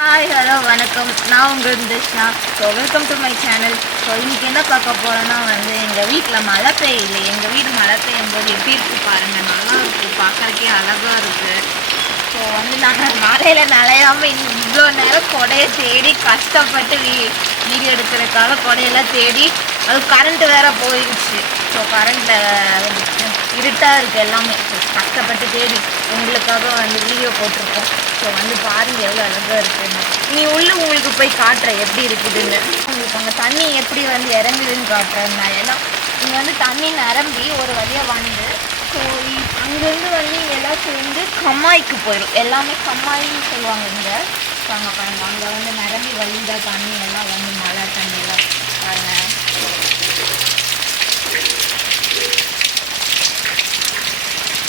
Hi hello வணக்கம். நான் உங்கள் Dishna. So welcome to my channel. So இன்றைக்கி என்ன பார்க்க போகிறோன்னா எங்கள் வீட்டில் மழை பெய்யல. எங்கள் வீடு மழை பெய்யும் போது எப்படி இருக்குது பாருங்கள். நல்லா இருக்குது, பார்க்குறக்கே அழகாக இருக்குது. ஸோ நாங்கள் மழையில் நனையாமல் இவ்வளோ நேரம் கொடையை தேடி கஷ்டப்பட்டு வீடியோ எடுக்கிறதுக்காக கொடையெல்லாம் தேடி அது கரண்ட்டு வேறு போயிடுச்சு. ஸோ கரண்ட்டில் இருட்டாக இருக்குது எல்லாமே. கஷ்டப்பட்டு தேடி உங்களுக்காக வீடியோ போட்டிருக்கோம். ஸோ பாருங்கள் எவ்வளோ அழகாக இருக்குதுன்னு. நீ உங்களுக்கு போய் காட்டுறேன் எப்படி இருக்குதுன்னு. உங்களுக்கு அங்கே தண்ணி எப்படி இறங்குதுன்னு காட்டுறேன். நான் எல்லாம் இங்கே தண்ணி நிரம்பி ஒரு வழியாக ஸோ அங்கேருந்து எல்லாம் சேர்ந்து கம்மாய்க்கு போயிடும். எல்லாமே கம்மாயின்னு சொல்லுவாங்க இங்கே. ஸோ அங்கே பாருங்க, அங்கே நிரம்பி வழிதான் தண்ணி எல்லாம் மழை தண்ணியெல்லாம் பாருங்கள்.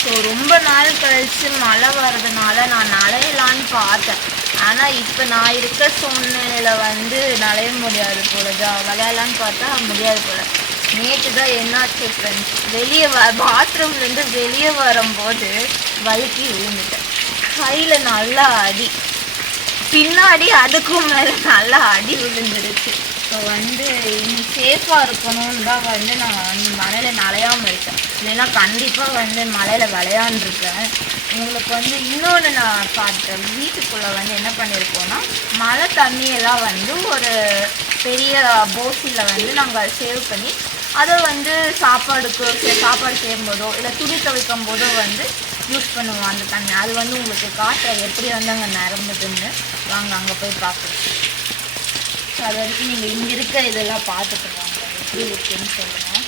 ஸோ ரொம்ப நாள் கழித்து மழை வர்றதுனால நான் நனையலான்னு பார்த்தேன். ஆனால் இப்போ நான் இருக்க சூழ்நிலையில் நனைய முடியாது போலதா. விளையாடலான்னு பார்த்தா முடியாது போல். நேற்று தான் என்னாச்சு ஃப்ரெண்ட்ஸ், வெளியே பாத்ரூம்லேருந்து வெளியே வரும்போது வழுக்கி விழுந்துட்டேன். கையில் நல்லா அடி, பின்னாடி அதுக்கும் மேலே நல்லா அடி விழுந்துருச்சு. ஸோ இன்னும் சேஃபாக இருக்கணும்னு தான் நான் மழையில் நனையாமல் இருக்கேன். இல்லைன்னா கண்டிப்பாக மழையில் விளையாண்டுருக்கேன். உங்களுக்கு இன்னொன்று நான் பார்த்தேன். வீட்டுக்குள்ளே என்ன பண்ணியிருக்கோன்னா மழை தண்ணியெல்லாம் ஒரு பெரிய போசியில் நாங்கள் சேவ் பண்ணி அதை சாப்பாடு செய்யும் போதோ இல்லை துணி துவைக்கும் போதோ யூஸ் பண்ணுவோம் அந்த தண்ணி. அது உங்களுக்கு காட்டுற எப்படி அங்கே நிரம்புதுன்னு வாங்க அங்கே போய் பார்க்குறோம். ஸோ அது வரைக்கும் நீங்கள் இங்கே இருக்க இதெல்லாம் பார்த்துட்டு வாங்க எப்படி இருக்குன்னு சொல்லுங்கள்.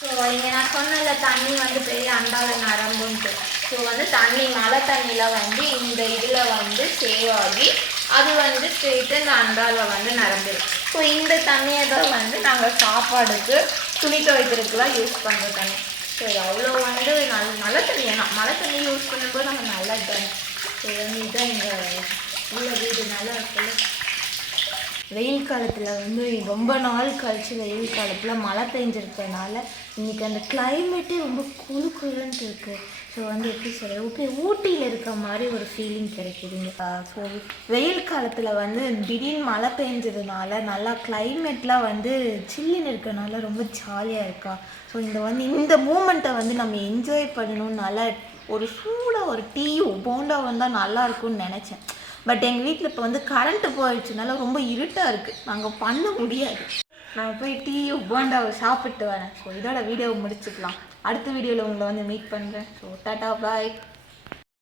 ஸோ இங்கே நான் சொன்னல தண்ணி பெரிய அண்டாவில் நிரம்புன்ட்டு. ஸோ தண்ணி மழை தண்ணியில் இந்த இதில் சேவ் ஆகி அது போயிட்டு இந்த அண்டாவில் நிரம்பிடும். ஸோ இந்த தண்ணியை தான் நாங்கள் சாப்பாடுக்கு துணி துவைக்கிறதுக்குலாம் யூஸ் பண்ணுற தண்ணி. ஸோ இது அவ்வளோ நல்ல தண்ணி. ஏன்னா மழை தண்ணி யூஸ் பண்ணும்போது நம்ம நல்லது தானே. ஸோ இதுதான் எங்கள் உள்ள வீடு நல்லா இருக்குல்ல. வெயில் காலத்தில் ரொம்ப நாள் கழித்து வெயில் காலத்தில் மழை பெஞ்சிருக்கிறதுனால இன்றைக்கி அந்த கிளைமேட்டே ரொம்ப குளுக்குள்ளுன்ட்டு இருக்குது. ஸோ எப்படி சொல்ல ஊட்டியில் இருக்கிற மாதிரி ஒரு ஃபீலிங் கிடைக்குதுங்க. ஸோ வெயில் காலத்தில் திடீர்னு மழை பெஞ்சதுனால நல்லா கிளைமேட்லாம் சில்லுன்னு இருக்கிறனால ரொம்ப ஜாலியாக இருக்கா. ஸோ இந்த மூமெண்ட்டை நம்ம என்ஜாய் பண்ணணும்னால ஒரு சூடாக ஒரு டீயும் போண்டா வந்தால் நல்லா இருக்கும்னு நினச்சேன். பட் எங்கள் வீட்டில் இப்போ கரண்ட்டு போயிடுச்சுனால ரொம்ப இருட்டாக இருக்குது, நாங்கள் பண்ண முடியாது. நான் போய் டீயும் போண்டாவை சாப்பிட்டு வரேன். ஸோ இதோட வீடியோவை முடிச்சுக்கலாம். அடுத்த வீடியோவில் உங்களை மீட் பண்ணுறேன். ஸோ டாட்டா பாய்.